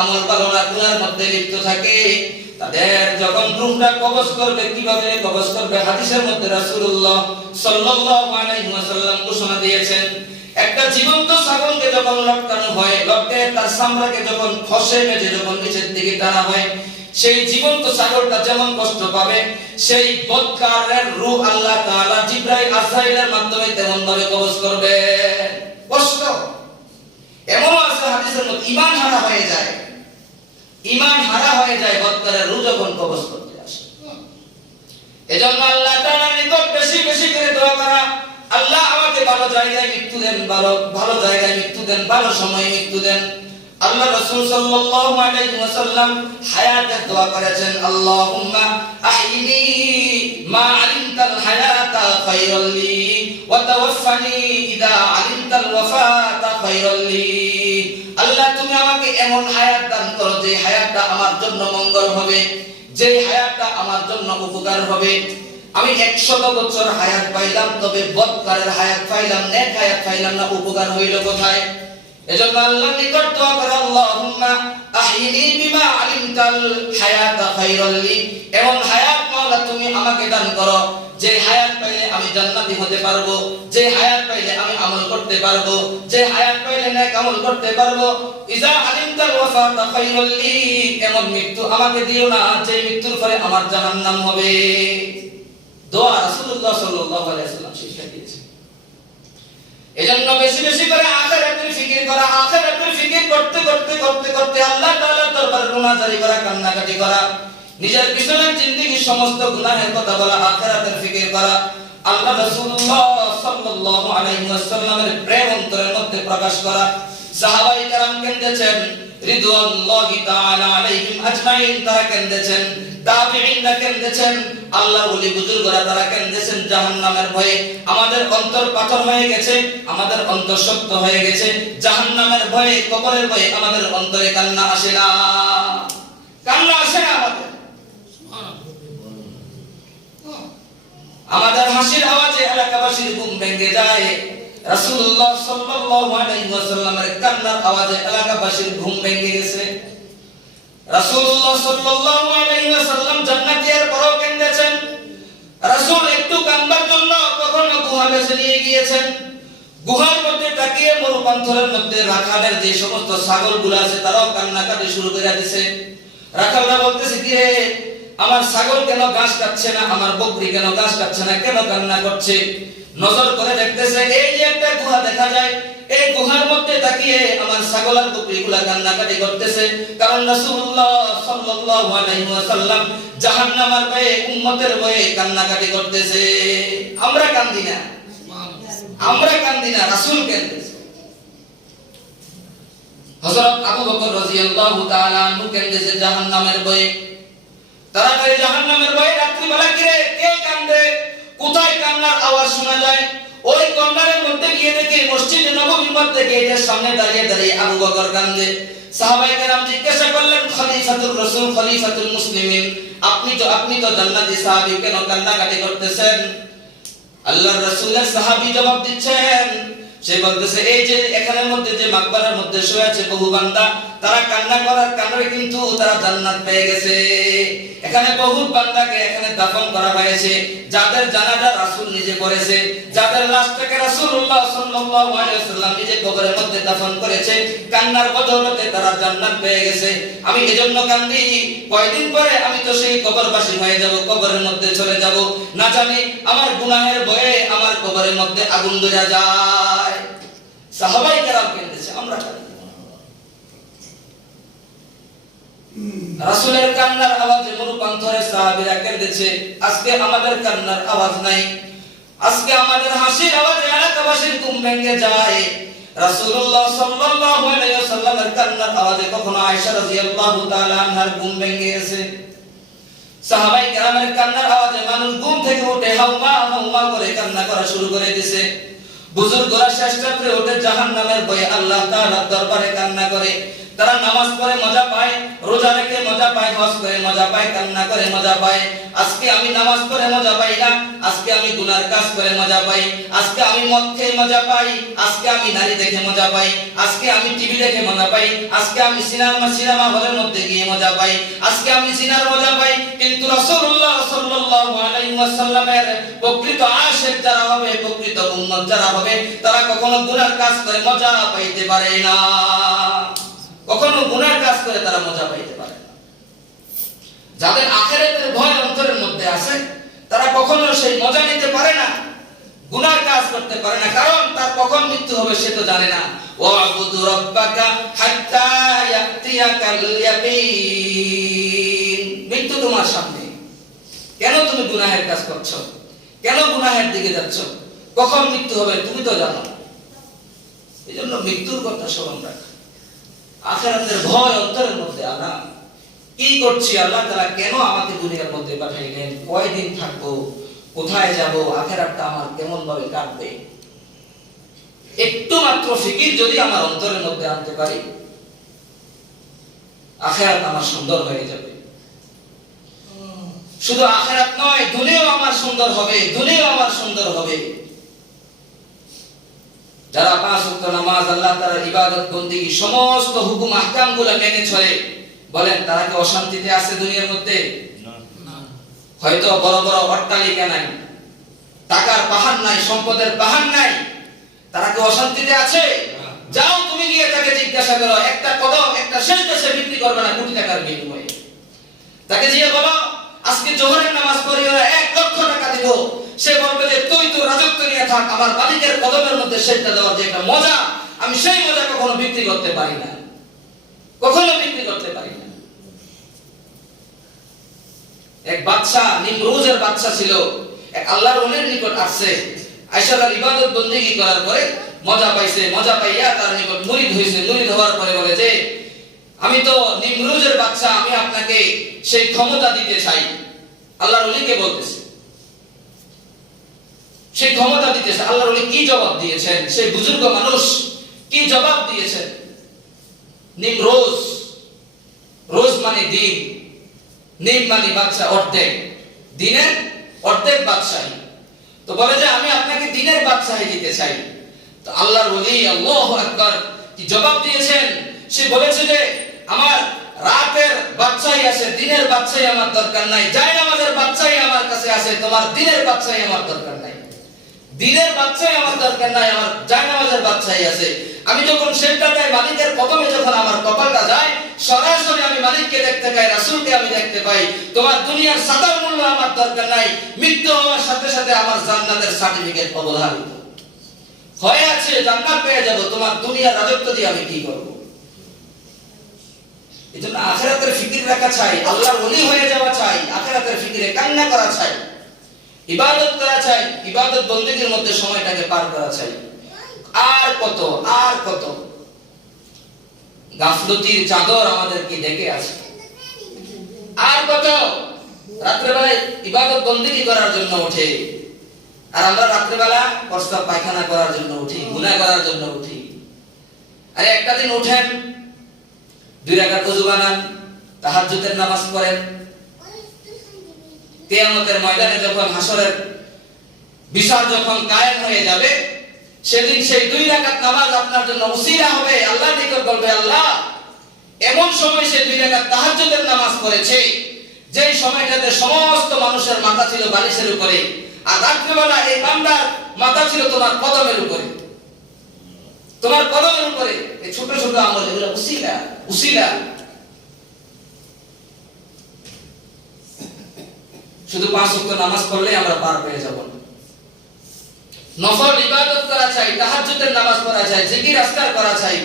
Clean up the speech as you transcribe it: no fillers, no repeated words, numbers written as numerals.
আমল ভালো না, গুনার মধ্যে লিপ্ত থাকে, তাদের যখন রূহটা কবজ করবে, কিভাবে কবজ করবে? হাদিসের মধ্যে রাসূলুল্লাহ সাল্লাল্লাহু আলাইহি ওয়াসাল্লাম ঘোষণা দিয়েছেন, একটা জীবন্ত ছাগলকে যখন লটকানো হয়, লটকে তার চামড়াকে যখন খসে মেজে যখন নিচের দিকে টানা হয়, সেই জীবন্ত ছাগলটা যেমন কষ্ট পাবে, সেই বদকারের রূহ আল্লাহ তাআলা জিবরাইল আজরাইলের মাধ্যমে তেমন ভাবে কবজ করবে। কষ্ট এমন আছে হাদিসের মধ্যে, ঈমান হারা হয়ে যায়, ঈমান হারা হয়ে যায় বদকারের রূহ যখন কবজ করতে আসে। এজন্য আল্লাহ তাআলার নিকট বেশি বেশি করে দোয়া করা, আল্লাহ আমাকে ভালো জায়গায় মৃত্যু দেন, ভালো জায়গায় মৃত্যু দেন, ভালো সময়ে মৃত্যু দেন। আল্লাহ রাসূল সাল্লাল্লাহু আলাইহি ওয়াসাল্লাম হায়াতের দোয়া করেছেন, আল্লাহুম্মা আহইনি মা আলিমতাল হায়াতা খায়রাল লি ওয়া তাওয়াফফানি ইযা আলিমতাল ওয়াফাতা খায়রাল লি। আল্লাহ তুমি আমাকে এমন হায়াত দান করো যে হায়াতটা আমার জন্য মঙ্গল হবে, যে হায়াতটা আমার জন্য উপকার হবে। আমি 100 বছর হায়াত পাইলাম, তবে বদকারের হায়াত পাইলাম, নেক হায়াত পাইলাম না, উপকার হইল কোথায়? এজন্য আল্লাহর নিকট দোয়া করে, আল্লাহুম্মা আহইনি বিমা আলিমতাল হায়াতা খায়রাল লি। এমন হায়াত মাওলা তুমি আমাকে দান করো যে হায়াত পাইলে আমি জান্নাতি হতে পারবো, যে হায়াত পাইলে আমি আমল করতে পারবো, যে হায়াত পাইলে নেক আমল করতে পারবো। ইজা আলিমতাল ওয়াফাতা খায়রাল লি, এমন মৃত্যু আমাকে দিও না যে মৃত্যুর পরে আমার জাহান্নাম হবে। দোয়া রাসূলুল্লাহ সাল্লাল্লাহু আলাইহি ওয়াসাল্লাম শিখিয়ে দিয়েছেন। এজন্য বেশি বেশি করে আখিরাতের ফিকির করা, আখিরাতের ফিকির করতে করতে করতে করতে আল্লাহ তাআলার দরবারে রুনাজারি করা, কান্নাকাটি করা, নিজের পিছনের জিন্দেগীর সমস্ত গুনাহের কথা বলা, আখিরাতের ফিকির করা। আল্লাহ রাসূলুল্লাহ সাল্লাল্লাহু আলাইহি ওয়াসাল্লামের প্রেম অন্তরের মধ্যে প্রকাশ করা। সাহাবায়ে কেরাম কেঁদেছেন, রিদওয়ানুল্লাহি তাআলা আলাইহিম আজমাইন, তারা কেঁদেছেন, তাবিঈনরা কেঁদেছেন, আল্লাহর ওলি বুজুর্গরা তারা কেঁদেছেন জাহান্নামের ভয়ে। আমাদের অন্তর পাথর হয়ে গেছে, আমাদের অন্তর শক্ত হয়ে গেছে, জাহান্নামের ভয়ে, কবরের ভয়ে আমাদের অন্তরে কান্না আসে না, কান্না আসে না আমাদের হাসির আওয়াজে এলাকাবাসীর ঘুম ভেঙে যায়। রাসূলুল্লাহ সাল্লাল্লাহু আলাইহি ওয়াসাল্লামের কান্নার আওয়াজে এলাকাবাসীর ঘুম ভেঙে গেছে। রাসূলুল্লাহ সাল্লাল্লাহু আলাইহি ওয়াসাল্লাম জান্নাতের পরও কেঁদেছেন। রাসূল একটু কান্নার জন্য কখনো গুহা বেছে নিয়ে গিয়েছেন, গুহার মধ্যে তাকিয়ে মরুপান্থরের মধ্যে রাখালের যে সমস্ত ছাগলগুলো আছে তারাও কান্নাকাটি শুরু করে দিয়েছে। রাখালরা বলতেছে, কি রে আমার ছাগল কেন ঘাস খাচ্ছে না, আমার বকরি কেন ঘাস খাচ্ছে না, কেন কান্না করছে? নজর করে দেখতেছে এই যে একটা গুহা দেখা যায়, এই গুহার মধ্যে তাকিয়ে আমার ছাগল আর বকরিগুলা কান্নাকাটি করতেছে। কারণ রাসূলুল্লাহ সাল্লাল্লাহু আলাইহি ওয়াসাল্লাম জাহান্নামের ভয়ে, উম্মতের ভয়ে কান্নাকাটি করতেছে। আমরা কান্দি না, আমরা কান্দি না, রাসূল কাঁদতেছে। হযরত আবু বকর রাদিয়াল্লাহু তাআলা আনহু কাঁদতেছে জাহান্নামের ভয়ে। তাড়াতাড়ি জাহান্নামের ভয়ে রাত্রিবেলা কিরে কে কান্দে, কোথায় কান্নার আওয়াজ শোনা যায়? ওই কর্নারের মধ্যে গিয়ে দেখে মসজিদে নববীর মধ্যে গেটের সামনে দাঁড়িয়ে দাঁড়িয়ে আবু বকর কান্দে। সাহাবায়ে কেরাম জিজ্ঞাসা করলেন, খলিফাতুর রাসূল, খলিফাতুল মুসলিমিন, আপনি তো জান্নাতি সাহাবী, কেন কান্নাকাটি করতেছেন? আল্লাহর রাসূলের সাহাবী জবাব দিচ্ছেন, সে বলতেছে এই যে এখানের মধ্যে যে মাকবারার মধ্যে শুয়ে আছে বহু বান্দা, তারা কান্না করার কারণে কিন্তু তারা জান্নাত পেয়ে গেছে। এখানে বহু বান্দাকে এখানে দাফন করা হয়েছে, যাদের জানাজা রাসূল নিজে করেছে, যাদের লাশটাকে রাসূলুল্লাহ সাল্লাল্লাহু আলাইহি ওয়াসাল্লাম নিজে কবরের মধ্যে দাফন করেছে, কান্নার বদৌলতে তারা জান্নাত পেয়ে গেছে। আমি এজন্য কান্দি, কয়দিন পরে আমি তো সেই কবরবাসী হয়ে যাব, কবরের মধ্যে চলে যাব, না জানি আমার গুনাহের ভয়ে আমার কবরের মধ্যে আগুন ধরে যায়। সাহাবায়ে কেরাম কেঁদেছে, আমরা কাঁদি। রাসূলের কান্নার আওয়াজে মরুপান্থরের সাহাবীরা কেঁদেছে। আজকে আমাদের কান্নার আওয়াজ নাই, আজকে আমাদের হাসির আওয়াজে এলাকাবাসীর ঘুম ভেঙে যায়। রাসূলুল্লাহ সাল্লাল্লাহু আলাইহি ওয়াসাল্লামের কান্নার আওয়াজে কখনো আয়েশা রাদিয়াল্লাহু তাআলা আনহার ঘুম ভেঙে গেছে। সাহাবায়ে কেরামের কান্নার আওয়াজে মানুষ ঘুম থেকে উঠে হাউমা হাউমা করে কান্না করা শুরু করে দিয়েছে। বুজুর্গরা শেষ রাত্রে উঠে জাহান্নামের ভয়ে আল্লাহ তাআলার দরবারে কান্না করে। তারা নামাজ পড়ে মজা পায়, রোজা রেখে মজা পায়, হজ করে মজা পায়, কান্না করে মজা পায়। আজকে আমি নামাজ পড়ে মজা পাই না, আজকে আমি গুনার কাজ করে মজা পাই, আজকে আমি মদ খেয়ে মজা পাই, আজকে আমি নারী দেখে মজা পাই, আজকে আমি টিভি দেখে মজা পাই, আজকে আমি সিনেমা হলের মধ্যে গিয়ে মজা পাই, আজকে আমি জিনার মজা পাই। কিন্তু রাসূলুল্লাহ সাল্লাল্লাহু আলাইহি ওয়াসাল্লামের প্রকৃত আশিক যারা হবে, প্রকৃত উম্মত যারা হবে, তারা কখনো গুনার কাজ করে মজা পাইতে পারে না, কখনো গুনার কাজ করে তারা মজা পাইতে পারে না। যাদের আখিরাতের ভয় অন্তরের মধ্যে আছে, তারা কখনো সেই মজা নিতে পারে না, গুনার কাজ করতে পারে না, কারণ তার কখন মৃত্যু হবে সে তো জানে না। ওয়াবুদু রাব্বাকা হাত্তা ইয়াতিয়াকাল ইয়াকিন, মৃত্যু তোমার সামনে, কেন তুমি গুনাহের কাজ করছো, কেন গুনাহের দিকে যাচ্ছ, কখন মৃত্যু হবে তুমি তো জানো না। এজন্য মৃত্যুর কথা স্মরণ রাখ, আখিরাতের ভয় অন্তরের মধ্যে আনা। কি করছি, আল্লাহ তাআলা কেন আমাকে দুনিয়ার মধ্যে পাঠাইলেন, কয়দিন থাকবো, কোথায় যাব, আখিরাতটা আমার কেমন ভাবে কাটবে, একটু মাত্র ফিকির যদি আমার অন্তরের মধ্যে আনতে পারি, আখিরাত আমার সুন্দর হয়ে যাবে। শুধু আখিরাত নয়, দুনিয়াও আমার সুন্দর হবে, দুনিয়াও আমার সুন্দর হবে। যারা পাঁচ ওয়াক্ত নামাজ, আল্লাহ তাআলার ইবাদত বন্দেগী, সমস্ত হুকুম আহকামগুলো মেনে চলে, বলেন তারা কি অশান্তিতে আছে দুনিয়ার মধ্যে? না। হয়তো বড় বড় অট্টালিকা নাই, টাকার পাহাড় নাই, সম্পদের পাহাড় নাই, তারা কি অশান্তিতে আছে? যাও তুমি গিয়ে তাকে জিজ্ঞাসা করো, একটা কদম একটা শেষ দেশে বিক্রি করবে না কোটি টাকার বিনিময়ে। তাকে গিয়ে বলো আজকে জোহরের নামাজ পড়িও 1 লক্ষ টাকা দিব, সে বলবে যে তুই তো রাজত্ব নিয়ে থাক, আমার মালিকের কদমের মধ্যে সেটা দেওয়ার যে একটা মজা, আমি সেই মজা কখনো বিক্রি করতে পারি না, কখনো বিক্রি করতে পারি না। এক বাদশা, নিমরুজের বাদশা ছিল, এক আল্লাহর ওলির নিকট আসছে, আয়েশা তার ইবাদত বন্দেগী করার পরে মজা পাইছে, মজা পাইয়া তার নিকট মুরিদ হইছে, মুরিদ হওয়ার পরে বলে যে আমি তো নিমরুজের বাদশা, আমি আপনাকে সেই ক্ষমতা দিতে চাই। আল্লাহর ওলিকে বলতেছে সেই ক্ষমতা দিতে চাই। আল্লাহর ওলি কি জবাব দিয়েছেন, সেই বুজুর্গ মানুষ কি জবাব দিয়েছেন? নিমরোজ, রোজ মানে দিন, নিম মানে বাদশা, অর্ধেক, দিনের অর্ধেক বাদশাহী। তো বলে যে আমি আপনাকে দিনের বাদশাহী দিতে চাই। তো আল্লাহর ওলি আল্লাহু আকবার কি জবাব দিয়েছেন? সে বলেছে যে আমার রাতের বাদশাহী আছে, দিনের বাদশাহী আমার দরকার নাই, জায়নামাজের বাদশাহী আমার কাছে আছে, তোমার দিনের বাদশাহী আমার দরকার নাই, দিনের বাদশাহী আমার দরকার নাই, আমার জায়নামাজের বাদশাহী আছে। আমি যখন সেজদা দেই, মালিকের কদমে যখন আমার কপালটা যায়, সরাসরি আমি মালিককে দেখতে পাই, রাসূলকে আমি দেখতে পাই। তোমার দুনিয়ার সাদার মূল্য আমার দরকার নাই, মৃত্যু হওয়ার সাথে সাথে আমার জান্নাতের সার্টিফিকেট অবধারিত হয়ে আছে, জান্নাত পেয়ে যাব, তোমার দুনিয়ার রাজত্ব দিয়ে আমি কি করব? এজন্য আখিরাতের ফিকির রাখা চাই, আল্লাহর ওলি হয়ে যাওয়া চাই, আখিরাতের ফিকিরে কান্না করা চাই, ইবাদত করা চাই, ইবাদত বন্দেগীর মধ্যে সময়টাকে পার করা চাই। আর কত আর কত গাফলতির চাদর আমাদেরকে ডেকে আছে, আর কত রাত্রেবেলায় ইবাদত বন্দেগী করার জন্য ওঠে, আর আমরা রাত্রেবেলা প্রস্তাব পায়খানা করার জন্য উঠি, গুনাহ করার জন্য উঠি। আরে একটা দিন উঠেন, 2 রাকাত ওযু বানান, তাহাজ্জুদের নামাজ পড়েন, কিয়ামতের ময়দানে যখন হাসরের বিচার যখন কায়েম হয়ে যাবে, সেদিন সেই 2 রাকাত নামাজ আপনার জন্য উসিলা হবে। আল্লাহ নিকট বলবে আল্লাহ এমন সময় সে 2 রাকাত তাহাজ্জুদের নামাজ পড়েছে যেই সময়টাতে সমস্ত মানুষের মাথা ছিল বালিশের উপরে, আর রাত্রিবেলা এই বান্দার মাথা ছিল তোমার কদমের উপরে, তোমার কদমের উপরে। এই ছোট ছোট আমল, এগুলো উসিলা, উসিলা। শুধু 5 ওয়াক্ত নামাজ পড়লে আমরা পার পেয়ে যাব না। নফল ইবাদত করা চাই, তাহাজ্জুদের নামাজ পড়া চাই, জিকির আজকার করা চাই,